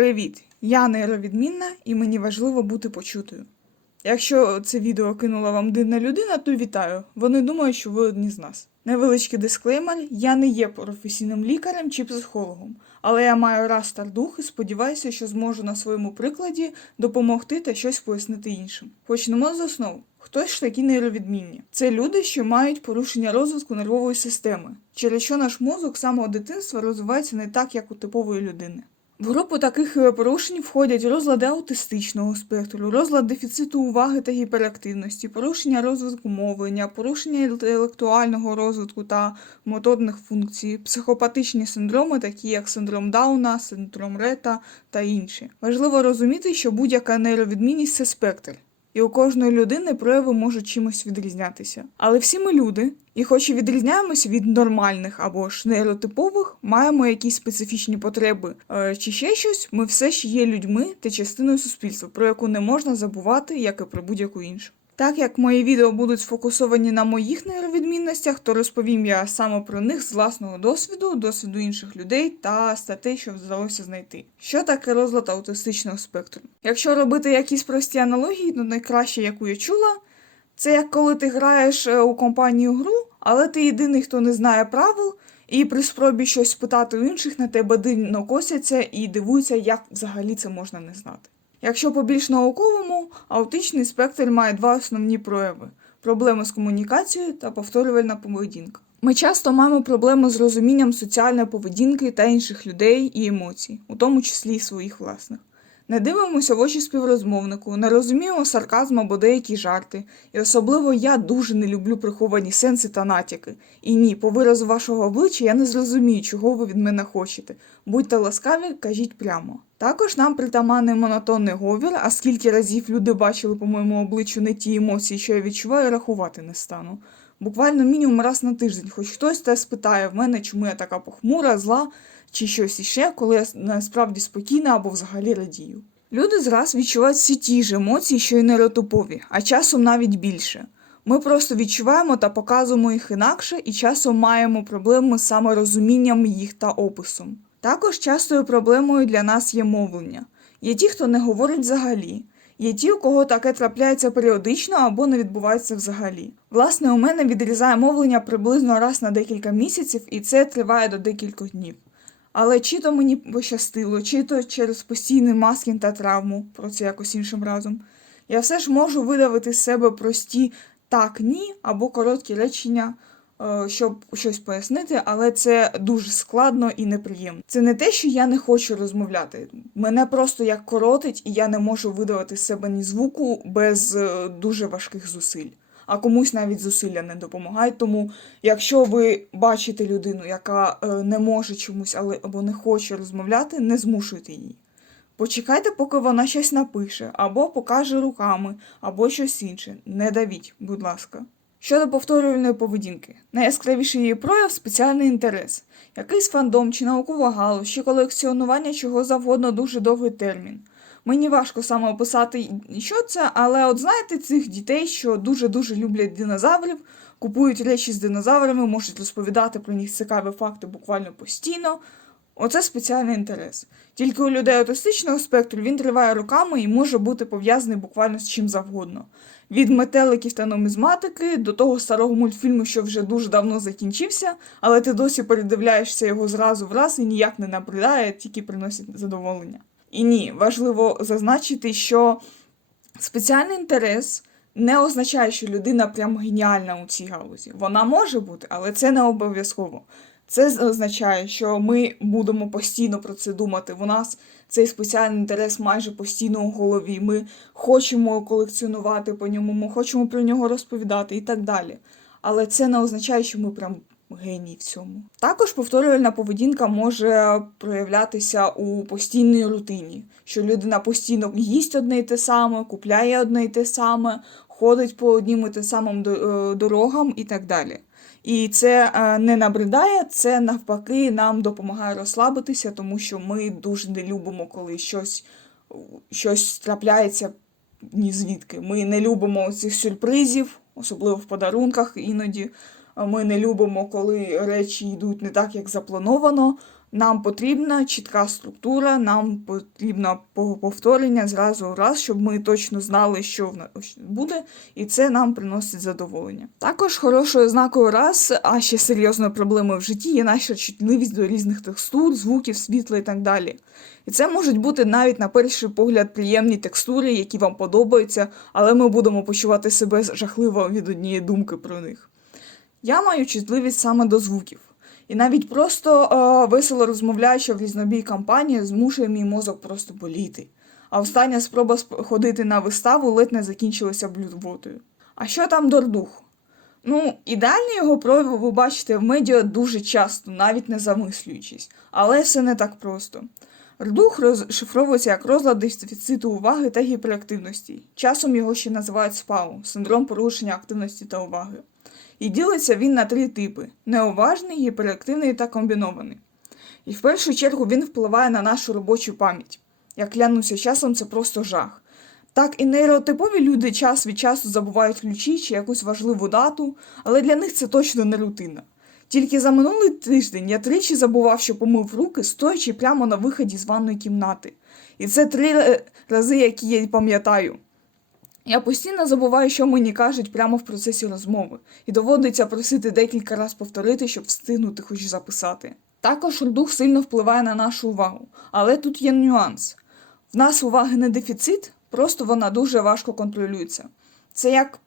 Привіт! Я нейровідмінна і мені важливо бути почутою. Якщо це відео кинула вам дивна людина, то вітаю. Вони думають, що ви одні з нас. Невеличкий дисклеймер: я не є професійним лікарем чи психологом, але я маю растер дух і сподіваюся, що зможу на своєму прикладі допомогти та щось пояснити іншим. Почнемо з основ. Хто ж такі нейровідмінні? Це люди, що мають порушення розвитку нервової системи, через що наш мозок самого дитинства розвивається не так, як у типової людини. В групу таких е, порушень входять розлади аутистичного спектру, розлад дефіциту уваги та гіперактивності, порушення розвитку мовлення, порушення інтелектуального розвитку та моторних функцій, психопатичні синдроми, такі як синдром Дауна, синдром Рета та інші. Важливо розуміти, що будь-яка нейровідмінність це спектр. І у кожної людини прояви можуть чимось відрізнятися. Але всі ми люди, і хоч і відрізняємося від нормальних або ж нейротипових, маємо якісь специфічні потреби е, чи ще щось, ми все ж є людьми та частиною суспільства, про яку не можна забувати, як і про будь-яку іншу. Так як мої відео будуть сфокусовані на моїх нейровідмінностях, то розповім я саме про них з власного досвіду, досвіду інших людей та статей, що вдалося знайти. Що таке розлад аутистичного спектру? Якщо робити якісь прості аналогії, то найкраще, яку я чула, це як коли ти граєш е, у компанію гру, але ти єдиний, хто не знає правил, і при спробі щось спитати у інших на тебе дивно косяться і дивуються, як взагалі це можна не знати. Якщо по більш науковому, аутичний спектр має два основні прояви: проблеми з комунікацією та повторювальна поведінка. Ми часто маємо проблеми з розумінням соціальної поведінки та інших людей і емоцій, у тому числі і своїх власних. Не дивимося в очі співрозмовнику, не розуміємо сарказм або деякі жарти, і особливо я дуже не люблю приховані сенси та натяки. І ні, по виразу вашого обличчя я не зрозумію, чого ви від мене хочете. Будьте ласкаві, кажіть прямо. Також нам притаманний монотонний говір, а скільки разів люди бачили по моєму обличчю не ті емоції, що я відчуваю, рахувати не стану. Буквально мінімум раз на тиждень, хоч хтось те спитає в мене, чому я така похмура, зла чи щось іще, коли я насправді спокійна або взагалі радію. Люди зраз відчувають всі ті ж емоції, що й нейротипові, а часом навіть більше. Ми просто відчуваємо та показуємо їх інакше і часом маємо проблеми з саме розумінням їх та описом. Також частою проблемою для нас є мовлення. Є ті, хто не говорить взагалі. Є ті, у кого таке трапляється періодично або не відбувається взагалі. Власне, у мене відрізає мовлення приблизно раз на декілька місяців, і це триває до декількох днів. Але чи то мені пощастило, чи то через постійний маскінг та травму, про це якось іншим разом, я все ж можу видавити з себе прості так, ні або короткі речення, е, щоб щось пояснити, але це дуже складно і неприємно. Це не те, що я не хочу розмовляти. Мене просто як коротить, і я не можу видавати з себе ні звуку без е, дуже важких зусиль. А комусь навіть зусилля не допомагають. Тому, якщо ви бачите людину, яка е, не може чомусь або не хоче розмовляти, не змушуйте її. Почекайте, поки вона щось напише, або покаже руками, або щось інше. Не давіть, будь ласка. Щодо повторювальної поведінки, найяскравіший її прояв спеціальний інтерес, якийсь фандом чи наукова галузь, чи колекціонування чого завгодно дуже довгий термін. Мені важко саме описати, що це, але от знаєте цих дітей, що дуже-дуже люблять динозаврів, купують речі з динозаврами, можуть розповідати про них цікаві факти буквально постійно. Оце спеціальний інтерес. Тільки у людей аутистичного спектру він триває роками і може бути пов'язаний буквально з чим завгодно. Від метеликів та нумізматики до того старого мультфільму, що вже дуже давно закінчився, але ти досі передивляєшся його зразу в раз і ніяк не набридає, тільки приносить задоволення. І ні, важливо зазначити, що спеціальний інтерес не означає, що людина прям геніальна у цій галузі. Вона може бути, але це не обов'язково. Це означає, що ми будемо постійно про це думати. У нас цей спеціальний інтерес майже постійно у голові. Ми хочемо колекціонувати по ньому, ми хочемо про нього розповідати і так далі. Але це не означає, що ми прям геній в цьому. Також повторювальна поведінка може проявлятися у постійній рутині, що людина постійно їсть одне й те саме, купляє одне й те саме, ходить по однім і тим самим е, дорогам і так далі. І це е, не набридає, це навпаки нам допомагає розслабитися, тому що ми дуже не любимо, коли щось, щось трапляється ні звідки. Ми не любимо цих сюрпризів, особливо в подарунках іноді. Ми не любимо, коли речі йдуть не так, як заплановано. Нам потрібна чітка структура, нам потрібно повторення зразу в раз, щоб ми точно знали, що буде, і це нам приносить задоволення. Також хорошою ознакою раз, а ще серйозною проблемою в житті є наша чутливість до різних текстур, звуків, світла і так далі. І це можуть бути навіть на перший погляд приємні текстури, які вам подобаються, але ми будемо почувати себе жахливо від однієї думки про них. Я маю чутливість саме до звуків. І навіть просто е, весело розмовляючи в різнобій кампанії, змушує мій мозок просто боліти. А остання спроба ходити на виставу ледь не закінчилася блювотою. А що там Дордух? Ну, ідеальний його прояв ви бачите в медіа дуже часто, навіть не замислюючись, але все не так просто. Рдух розшифровується як розлад дефіциту уваги та гіперактивності. Часом його ще називають СПАУ синдром порушення активності та уваги. І ділиться він на три типи: неуважний, гіперактивний та комбінований. І в першу чергу він впливає на нашу робочу пам'ять. Як клянуся часом, це просто жах. Так і нейротипові люди час від часу забувають ключі чи якусь важливу дату, але для них це точно не рутина. Тільки за минулий тиждень я тричі забував, що помив руки, стоячи прямо на виході з ванної кімнати. І це три е, рази, які я пам'ятаю. Я постійно забуваю, що мені кажуть прямо в процесі розмови, і доводиться просити декілька разів повторити, щоб встигнути хоч записати. Також дух сильно впливає на нашу увагу, але тут є нюанс. В нас уваги не дефіцит, просто вона дуже важко контролюється. Це як,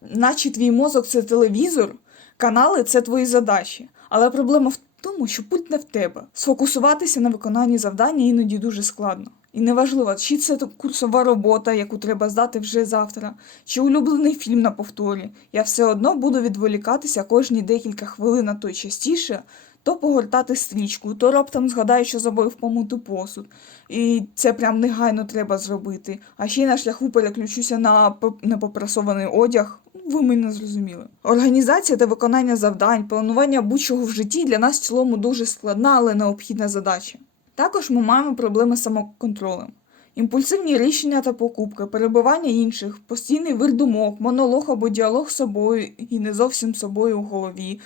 наче твій мозок це телевізор, канали це твої задачі. Але проблема в тому, що пульт не в тебе. Сфокусуватися на виконанні завдання іноді дуже складно. І неважливо, чи це курсова робота, яку треба здати вже завтра, чи улюблений фільм на повторі. Я все одно буду відволікатися кожні декілька хвилин, а то й частіше, то погортати стрічку, то раптом згадаю, що забув помити посуд. І це прям негайно треба зробити. А ще й на шляху переключуся на непопрасований одяг. Ви мене зрозуміли. Організація та виконання завдань, планування будь-чого в житті для нас в цілому дуже складна, але необхідна задача. Також ми маємо проблеми з самоконтролем. Імпульсивні рішення та покупки, перебування інших, постійний вир думок, монолог або діалог з собою і не зовсім собою у голові,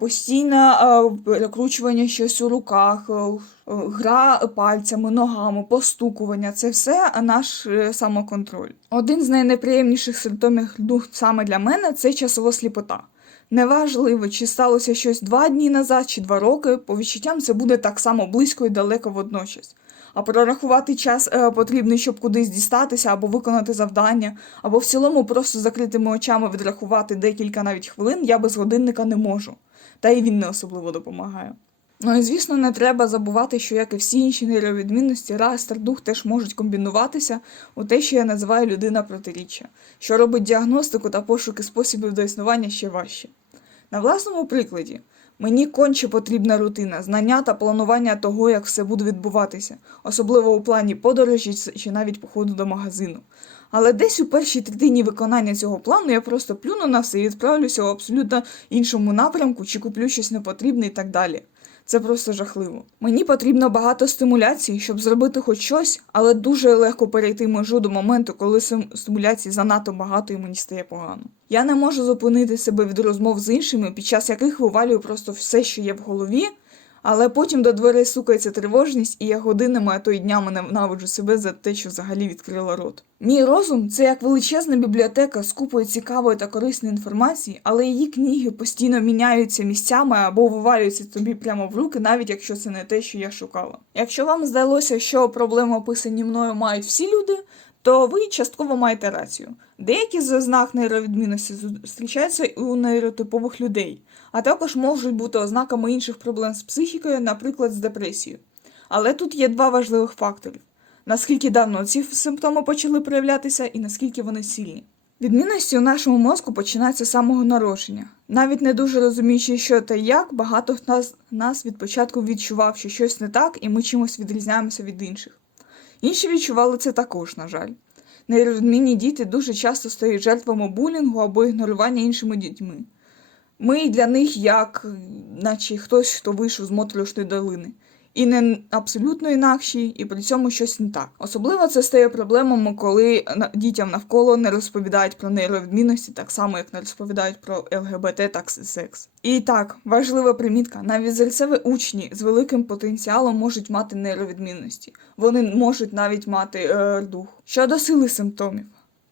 постійне перекручування щось у руках, гра пальцями, ногами, постукування це все наш е, самоконтроль. Один з найнеприємніших симптомів дух саме для мене це часова сліпота. Неважливо, чи сталося щось два дні назад чи два роки, по відчуттям це буде так само близько і далеко водночас. А прорахувати час е, потрібний, щоб кудись дістатися або виконати завдання, або в цілому просто закритими очами відрахувати декілька навіть хвилин я без годинника не можу. Та й він не особливо допомагає. Ну і звісно, не треба забувати, що як і всі інші нейровідмінності, раз та дух теж можуть комбінуватися у те, що я називаю людина протиріччя, що робить діагностику та пошуки способів до існування ще важче. На власному прикладі, мені конче потрібна рутина, знання та планування того, як все буде відбуватися, особливо у плані подорожі чи навіть походу до магазину. Але десь у першій третині виконання цього плану я просто плюну на все і відправлюся у абсолютно іншому напрямку, чи куплю щось непотрібне і так далі. Це просто жахливо. Мені потрібно багато стимуляцій, щоб зробити хоч щось, але дуже легко перейти межу до моменту, коли стимуляцій занадто багато і мені стає погано. Я не можу зупинити себе від розмов з іншими, під час яких вивалюю просто все, що є в голові, але потім до дверей стукається тривожність, і я годинами, а то й днями ненавиджу себе за те, що взагалі відкрила рот. Мій розум це як величезна бібліотека з купою цікавої та корисної інформації, але її книги постійно міняються місцями або вивалюються тобі прямо в руки, навіть якщо це не те, що я шукала. Якщо вам здалося, що проблеми описані мною мають всі люди, то ви частково маєте рацію. Деякі з ознак нейровідмінності зустрічаються у нейротипових людей, а також можуть бути ознаками інших проблем з психікою, наприклад, з депресією. Але тут є два важливих факторів: наскільки давно ці симптоми почали проявлятися і наскільки вони сильні. Відмінності у нашому мозку починаються з самого народження. Навіть не дуже розуміючи, що та як, багато хто нас, нас від початку відчував, що щось не так, і ми чимось відрізняємося від інших. Інші відчували це також, на жаль. Нейровідмінні діти дуже часто стають жертвами булінгу або ігнорування іншими дітьми. Ми для них як, наче хтось, хто вийшов з моторошної долини. і не абсолютно інакші, і при цьому щось не так. Особливо це стає проблемами, коли дітям навколо не розповідають про нейровідмінності, так само як не розповідають про ЛГБТ та секс. І так, важлива примітка: навіть зерцеві учні з великим потенціалом можуть мати нейровідмінності. Вони можуть навіть мати е, дух. Щодо сили симптомів.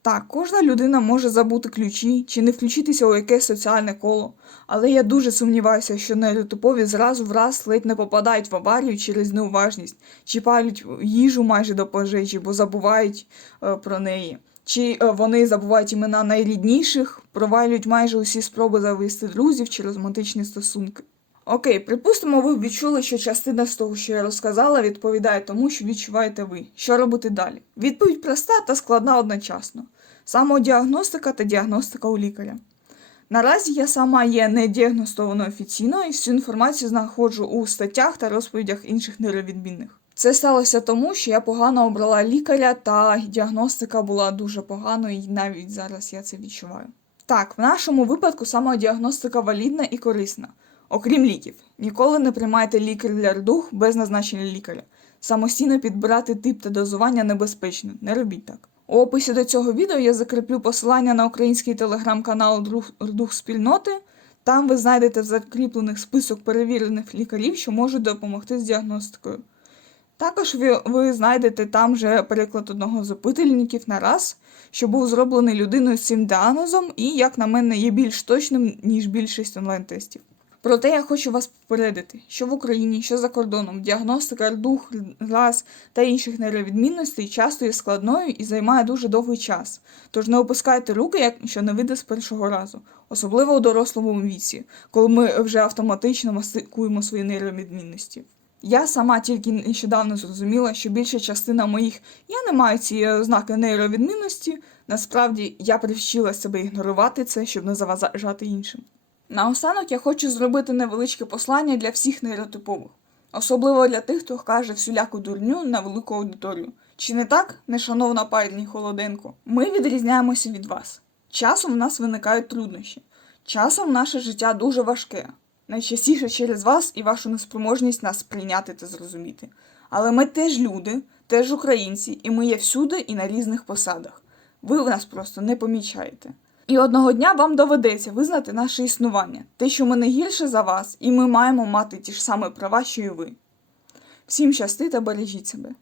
Так, кожна людина може забути ключі чи не включитися у якесь соціальне коло, але я дуже сумніваюся, що нейротипові зразу в раз ледь не попадають в аварію через неуважність, чи палять їжу майже до пожежі, бо забувають е, про неї. Чи е, вони забувають імена найрідніших, провалюють майже усі спроби завести друзів чи романтичні стосунки. Окей, припустимо, ви відчули, що частина з того, що я розказала, відповідає тому, що відчуваєте ви. Що робити далі? Відповідь проста та складна одночасно: самодіагностика та діагностика у лікаря. Наразі я сама є не діагностованою офіційно і всю інформацію знаходжу у статтях та розповідях інших нейровідмінних. Це сталося тому, що я погано обрала лікаря, та діагностика була дуже поганою, і навіть зараз я це відчуваю. Так, в нашому випадку самодіагностика валідна і корисна. Окрім ліків, ніколи не приймайте лікар для рдух без назначення лікаря. Самостійно підбирати тип та дозування небезпечно, не робіть так. У описі до цього відео я закріплю посилання на український телеграм-канал «Друг- Рдух спільноти. Там ви знайдете в закріплених список перевірених лікарів, що можуть допомогти з діагностикою. Також ви, ви знайдете там же переклад одного з опитальників на раз, що був зроблений людиною з цим діагнозом і, як на мене, є більш точним, ніж більшість онлайн-тестів. Проте я хочу вас попередити, що в Україні, що за кордоном, діагностика дух, глаз та інших нейровідмінностей часто є складною і займає дуже довгий час. Тож не опускайте руки, якщо не вийде з першого разу, особливо у дорослому віці, коли ми вже автоматично мастикуємо свої нейровідмінності. Я сама тільки нещодавно зрозуміла, що більша частина моїх я не маю ці ознаки нейровідмінності. Насправді я привчила себе ігнорувати це, щоб не заважати іншим. Наостанок я хочу зробити невеличке послання для всіх нейротипових, особливо для тих, хто каже всіляку дурню на велику аудиторію. Чи не так, нешановна пані Холоденко? Ми відрізняємося від вас. Часом в нас виникають труднощі. Часом наше життя дуже важке. Найчастіше через вас і вашу неспроможність нас прийняти та зрозуміти. Але ми теж люди, теж українці, і ми є всюди і на різних посадах. Ви в нас просто не помічаєте. І одного дня вам доведеться визнати наше існування, те, що ми не гірше за вас, і ми маємо мати ті ж самі права, що і ви. Всім щасти та бережіть себе.